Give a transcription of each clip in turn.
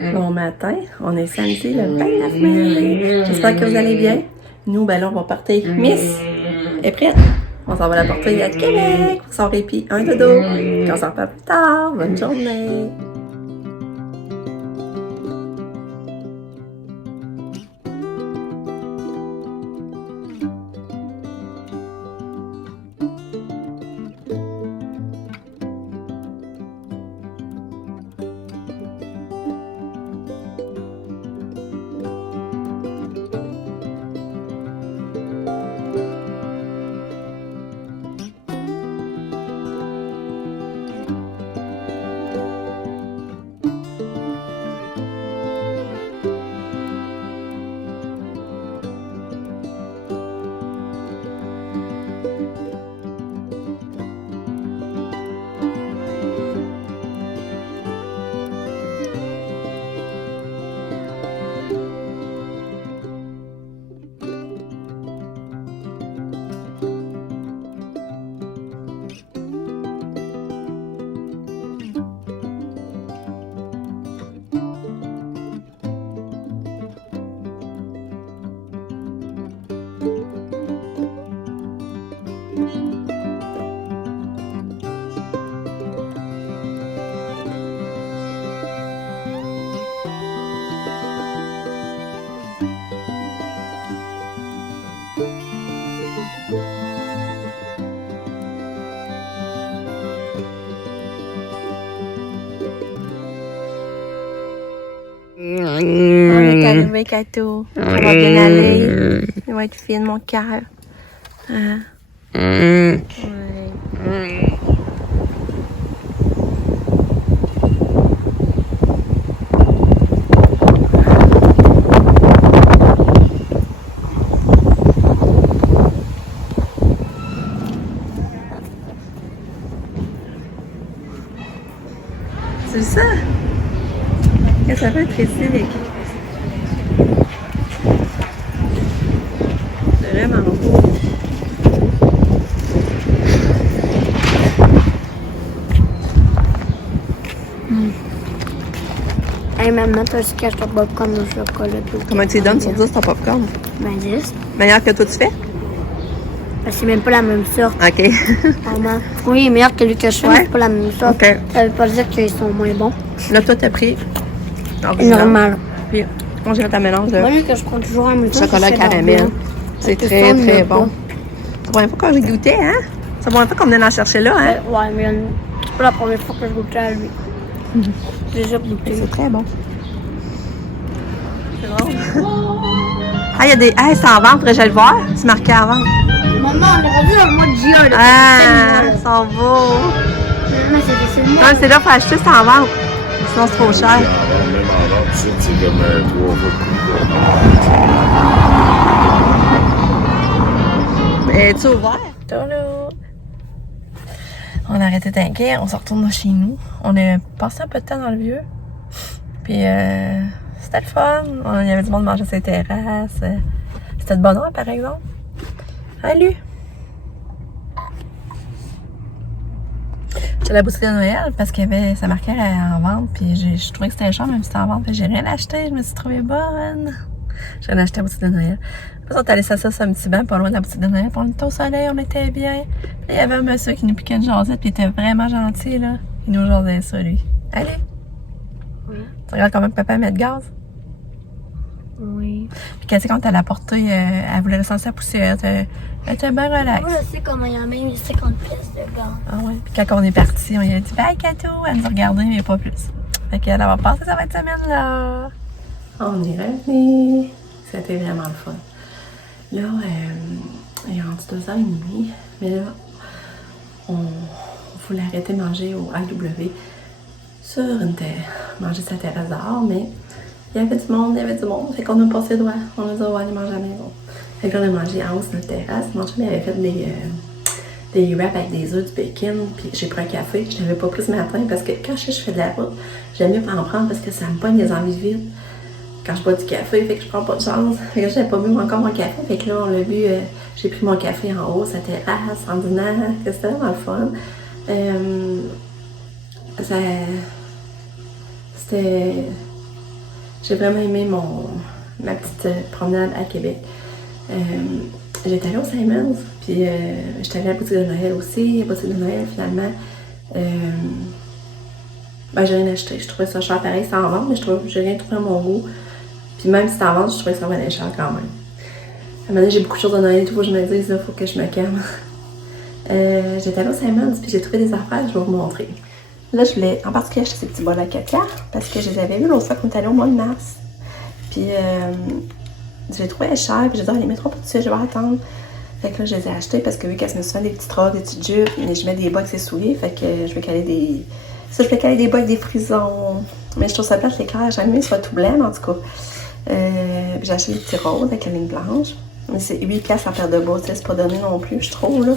Bon matin, on est samedi le 29 mai. J'espère que vous allez bien. Nous, ben là, on va partir. Miss est prête. On s'en va la porter à Québec pour son répit. Un dodo. Puis on s'en reparle plus tard. Bonne journée. On est arrivé, Kato. Ça va bien aller. Il va être fine, mon cœur. Hein? Ouais. C'est ça? Qu'est-ce que ça peut être ici? C'est vraiment beau. Hey maman, toi aussi cache ton popcorn au chocolat. Comment tu donnes sur 10 ton popcorn? Ben 10. Meilleur que toi tu fais? Parce que c'est même pas la même sorte. OK. Maman. Oui, meilleur que lui que je fais, mais c'est pas la même sorte. OK. Ça veut pas dire qu'ils sont moins bons. Là, toi, t'as pris Normal. Puis, congèle ta mélange de Moi, lui, que je prends toujours un mélange. chocolat caramel. C'est très, très bon. C'est la première fois que j'ai goûté, hein? C'est la première fois qu'on venait d'en chercher là, hein? Ouais, mais c'est pas la première fois que je goûtais à lui. J'ai déjà goûté. C'est très bon. C'est bon. Ah, il y a des... Ah, c'est en vente, faudrait que j'aille le voir. C'est marqué en vente. Maman, on est rendu dans le mois de juillet, là. Ah, ils sont beaux. Maman, c'est le mois. Non, c'est là, faut acheter, c'est en vente. Sinon, c'est trop cher. Même en vente, c'est comme 3 fois de prix. Es-tu ouvert? Allô? On a arrêté d'inquiet, on se retourne chez nous. On a passé un peu de temps dans le vieux. Puis c'était le fun. Il y avait du monde manger sur les terrasses. C'était de bonne heure, par exemple. Salut! J'ai la boutique de Noël parce qu'il y avait, ça marquait en vente. Puis je trouvais que c'était cher, même si c'était en vente. Puis j'ai rien acheté. Je me suis trouvée bonne. J'ai rien acheté à la boutique de Noël. Après, on est allé s'asseoir sur un petit banc pas loin de la boutique de Noël. Puis on était au soleil, on était bien. Puis il y avait un monsieur qui nous piquait une jasette. Puis il était vraiment gentil, là. Il nous jasait ça, lui. Allez! Oui. Tu regardes comment papa met de gaz? Oui. Puis quand on t'a apporté, elle voulait recenser la poussière. Elle était bien relax. Moi, je sais comment il y en a même 50 pièces de gaz. Ah ouais. Puis quand on est parti, on lui a dit bye Kato. Elle nous a regardé, mais pas plus. Fait qu'elle va passer sa fin de semaine là. On est revenu. C'était vraiment le fun. Là, il est rendu 2h30. Mais là, on voulait arrêter de manger au IW sur une terre. Manger sa terrasse dehors, mais il y avait du monde. Fait qu'on a passé droit. On a dit, on va aller manger à la maison. Fait qu'on a mangé en haut sur notre terrasse. Mon chum avait fait des wraps avec des œufs, du bacon, puis j'ai pris un café. Je n'avais pas pris ce matin parce que quand je fais de la route, j'aime mieux pas en prendre parce que ça me pogne les envies vides. Quand je bois du café, fait que je prends pas de chance. Fait que j'avais pas bu encore mon café. Fait que là, on l'a bu, j'ai pris mon café en haut, sa terrasse, en dînant. C'était vraiment le fun. C'était J'ai vraiment aimé ma petite promenade à Québec. J'étais allée au Simons, puis j'étais allée à la boutique de Noël aussi. La boutique de Noël, finalement, j'ai rien acheté. Je trouvais ça cher pareil, c'était en vente, mais j'ai rien trouvé à mon goût. Puis même si c'était en vente, je trouvais ça vraiment cher quand même. À un moment donné, j'ai beaucoup de choses de Noël et tout, je me dis, il faut que je me calme. J'étais allée au Simons, puis j'ai trouvé des affaires, je vais vous montrer. Là, je voulais en particulier acheter ces petits bols à caca, parce que je les avais vus l'autre fois quand on est allé au mois de mars. Puis, je les trouvais chers, puis j'ai dit, on les mettra pas tout de suite, je vais attendre. Fait que là, je les ai achetés parce que vu qu'elle se met souvent des petites robes, des petites jupes, mais je mets des bas avec ses souliers, fait que je vais caler des. Ça, je vais caler des bas avec des frisons. Mais je trouve ça plate l'éclair, j'aime mieux que ce soit tout blanc, en tout cas. J'ai acheté des petits roses avec la ligne blanche. Mais c'est 8$ la paire de bas, c'est pas donné non plus, je trouve, là.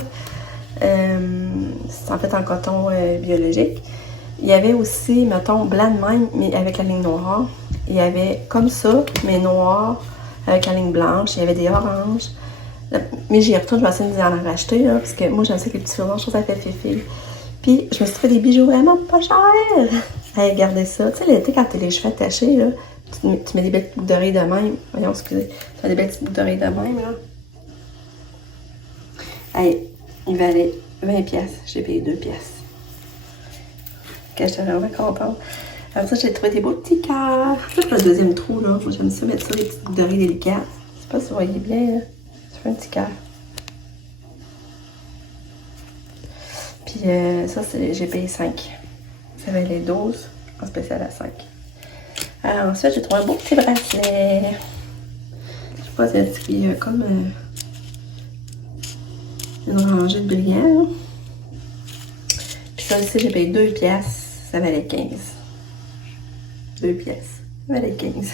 C'est en fait en coton biologique. Il y avait aussi, mettons, blanc de même, mais avec la ligne noire. Il y avait comme ça, mais noir, avec la ligne blanche. Il y avait des oranges. Mais j'y retourne, je vais essayer d'en racheter, là, parce que moi, j'aime ça que les petits frisons, je trouve ça fait fifi. Puis, je me suis fait des bijoux vraiment pas chers. Hey, regardez ça. Tu sais, l'été, quand t'as les cheveux attachés, là, tu mets des belles boucles d'oreilles de même. Voyons, excusez. Tu mets des belles boucles d'oreilles de même, là. Hey, il valait 20$. J'ai payé 2$. Ok, j'étais vraiment contente. Alors ça, j'ai trouvé des beaux petits cœurs. Ça, c'est le deuxième trou, là. J'aime ça mettre ça, des petites boucles d'oreilles délicates. Je sais pas si vous voyez bien, là. Ça fait un petit cœur. Puis ça, j'ai payé 5. Ça valait 12 en spécial à 5. Alors ensuite, j'ai trouvé un beau petit bracelet. Je sais pas, c'est écrit comme une rangée de brillants. Puis ça aussi, j'ai payé 2$. Ça valait 15. 2$. Ça valait 15.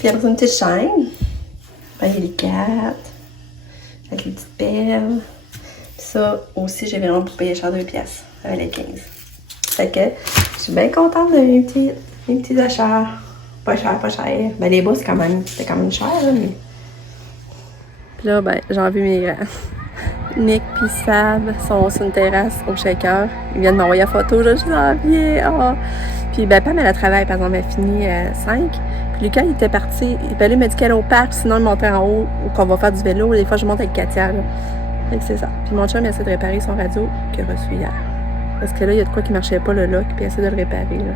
Puis après ça, une petite chaîne. Bien délicate. Avec les petites perles. Puis ça aussi, j'ai vraiment payé cher 2$. Ça valait 15. Fait que je suis bien contente de mes petits achats. Pas cher, pas cher. Ben les bas, c'était quand même cher, là, mais... Puis là, ben, j'ai vu mes grands. Nick pis Sab sont sur une terrasse au shaker. Ils viennent m'envoyer la photo, je suis enviée. Oh. Puis ben Pam, elle a travaillé, par exemple, elle a fini à 5. Puis Lucas, il était parti. Il m'a dit qu'elle allait au parc, sinon il montait en haut ou qu'on va faire du vélo. Des fois, je monte avec Katia, là. Fait que c'est ça. Puis mon chum, il essaie de réparer son radio qu'il a reçu hier. Parce que là, il y a de quoi qui marchait pas, le lock, puis il essaie de le réparer, là.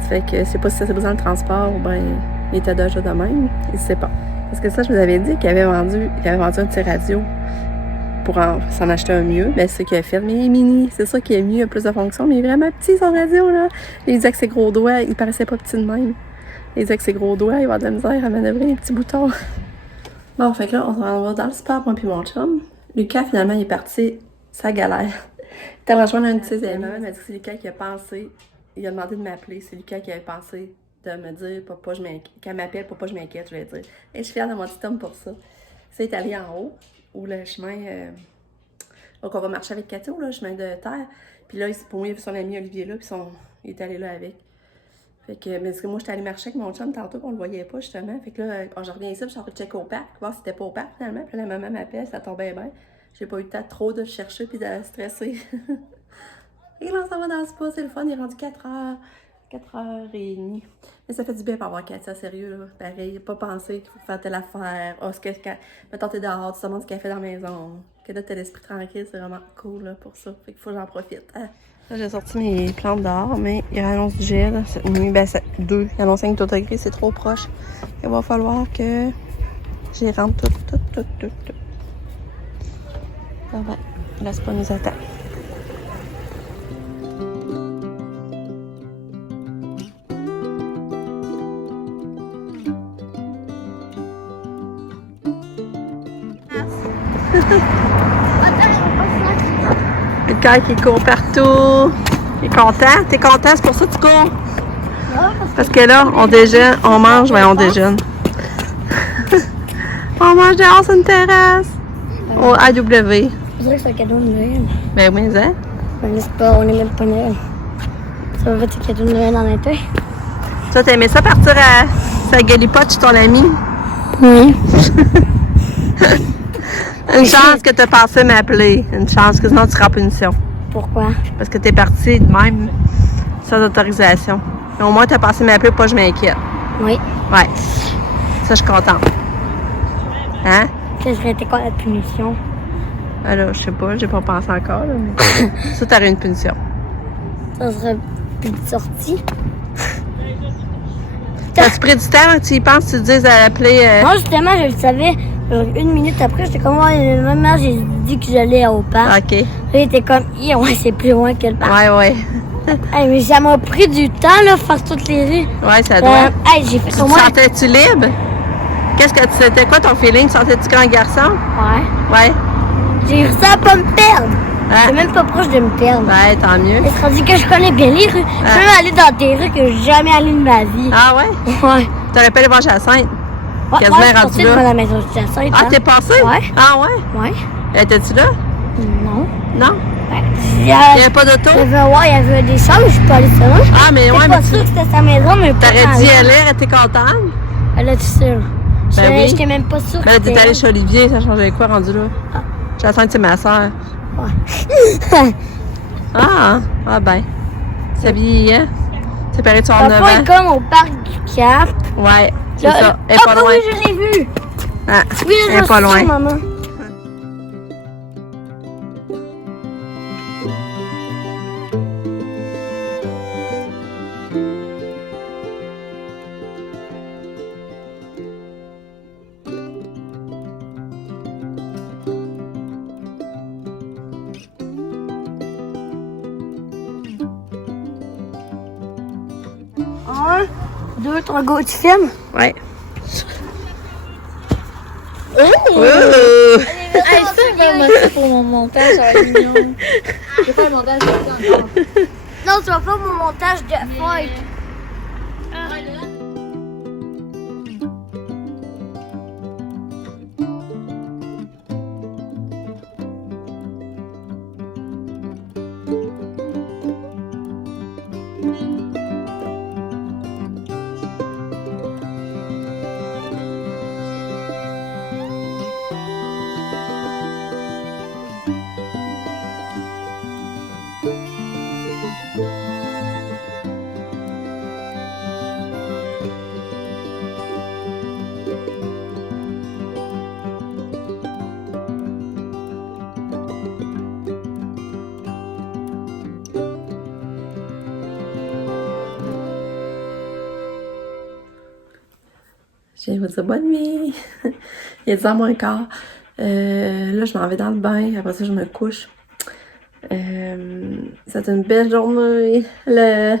Ça fait que je sais pas si ça c'est besoin de transport ou ben il était déjà de même. Il sait pas. Parce que ça, je vous avais dit qu'il avait vendu un petit radio pour s'en acheter un mieux. Ben, c'est ce qu'il a fait. Mais il est mini. C'est ça qui est mieux, il a plus de fonctions. Mais il est vraiment petit, son radio, là. Il disait que ses gros doigts, il paraissait pas petit de même. Il disait que ses gros doigts, il va avoir de la misère à manœuvrer les petits boutons. Bon, fait que là, on s'en va dans le sport, moi puis mon chum. Lucas, finalement, il est parti. Ça galère. Il était rejoindre un de ses amis. Maman m'a dit que c'est Lucas qui a pensé. Il a demandé de m'appeler. C'est Lucas qui avait pensé de me dire, papa, je m'inquiète. Qu'elle m'appelle, papa, je m'inquiète, je vais dire. Et je suis fière de mon petit homme pour ça. Ça est allé en haut, où le chemin. Donc, on va marcher avec Katia, là, le chemin de terre. Puis là, pour moi, il a vu son ami Olivier là, puis il est allé là avec. Fait que, mais parce que moi, j'étais allée marcher avec mon chum tantôt, puis on le voyait pas, justement. Fait que là, quand je reviens ici, je suis en train de checker au parc, voir si c'était pas au parc, finalement. Puis là, la maman m'appelle, ça tombait bien. J'ai pas eu le temps trop de chercher puis de stresser. Et là, on s'en va dans le spa, c'est le fun. Il est rendu 4h, 4h30. Mais ça fait du bien pour avoir Katia, sérieux, là. Pareil, pas penser qu'il faut faire telle affaire. Oh, mettons, t'es dehors, tu te demandes ce qu'elle fait dans la maison. Que là, t'as l'esprit tranquille, c'est vraiment cool, là, pour ça. Fait qu'il faut que j'en profite. Hein? Là, j'ai sorti mes plantes dehors, mais il annonce du gel cette nuit. Ben, c'est 2. Il annonce 5 degrés, c'est trop proche. Il va falloir que j'y rentre tout. Ah ben, là, c'est pas nous attend. Le gars qui court partout. Il est content. T'es content? C'est pour ça que tu cours? Parce que là, on déjeune, on mange, ben on déjeune. On mange dehors sur une terrasse. Au AW. Je dirais que c'est un cadeau de Noël. Ben oui, hein? Mais c'est pas, on est même pas Noël. Ça va être un cadeau de Noël en été. Toi, t'aimais ça partir à sa galipote chez ton ami? Oui. Une chance que t'as pensé m'appeler. Une chance que sinon tu seras en punition. Pourquoi? Parce que t'es parti de même sans autorisation. Mais au moins t'as pensé m'appeler, pas je m'inquiète. Oui. Ouais. Ça, je suis contente. Hein? Ça serait été quoi la punition? Alors, je sais pas, j'ai pas pensé encore, là, mais ça, t'aurais une punition. Ça serait une sortie. T'as-tu pris du temps, tu y penses, tu te dises à appeler... Non, justement, je le savais. Une minute après, j'étais comme, ouais, maman, j'ai dit que j'allais au parc. OK. Là, j'étais comme, ouais, c'est plus loin que le parc. Ouais. Hey, mais ça m'a pris du temps, là, faire toutes les rues. Ouais, ça doit. Hey, j'ai fait Tu au te moins... sentais-tu libre? C'était quoi ton feeling? Sentais-tu grand garçon? Ouais. Ouais. J'ai réussi à pas me perdre. Hein? J'étais même pas proche de me perdre. Ouais, tant mieux. C'est rendu que je connais bien les rues. Je peux même aller dans des rues que j'ai jamais allé de ma vie. Ah ouais? Ouais. T'aurais pas aller voir Jacinthe? Ouais, Quasiment je suis rendu sortie là. devant la maison de Jacinthe. Ah, t'es passé? Ouais. Ah ouais? Ouais. Étais-tu là? Non. Non? Ouais. Il n'y avait pas d'auto? Il y avait des chambres, je suis pas allée seule. Ah, mais ouais, J'étais mais pas sûre que c'était sa maison, mais pas t'aurais dit aller, elle était contente? Elle a dit sûre. Ben oui. J'étais même pas sûre Ben, que t'es allée chez Olivier, ça changeait quoi rendu là? Ah. Jacinthe, c'est ma soeur. Ouais. Ah ben. C'est bien, hein? C'est pareil, tu as 9 Papa est ans? comme au parc du Cap. Ouais, c'est Là, ça. Elle est pas loin. Oui, je l'ai vu. Ah, Oui, elle est pas loin. maman. Un, deux, trois, go, tu filmes? Ouais. Hey, ça, vraiment ça pour mon montage, ça va être mignon. Je vais faire le montage de ça encore. Non, tu vas pas mon montage de fight. Je viens vous dire bonne nuit. Il est 10h moins quart. Là, je m'en vais dans le bain. Après ça, je me couche. C'était une belle journée. Le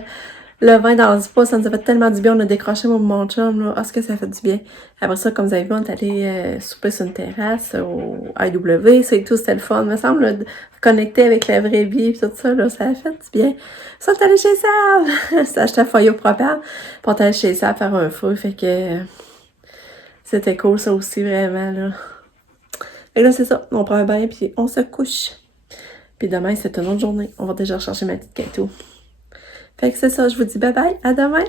vin dans le spa, ça nous a fait tellement du bien. On a décroché mon chum, là. Ah, ce que ça fait du bien. Après ça, comme vous avez vu, on est allé souper sur une terrasse au IW. C'est tout, c'était le fun. Il me semble, là, de connecter avec la vraie vie et tout ça, là, ça a fait du bien. Ça, on est allé chez Sab. C'est acheté un foyer au propane. Puis on est allé chez Sab faire un feu. Fait que c'était cool, ça aussi, vraiment, là. Et là, c'est ça. On prend un bain puis on se couche. Puis demain, c'est une autre journée. On va déjà chercher ma petite gâteau. Fait que c'est ça, je vous dis bye bye, à demain!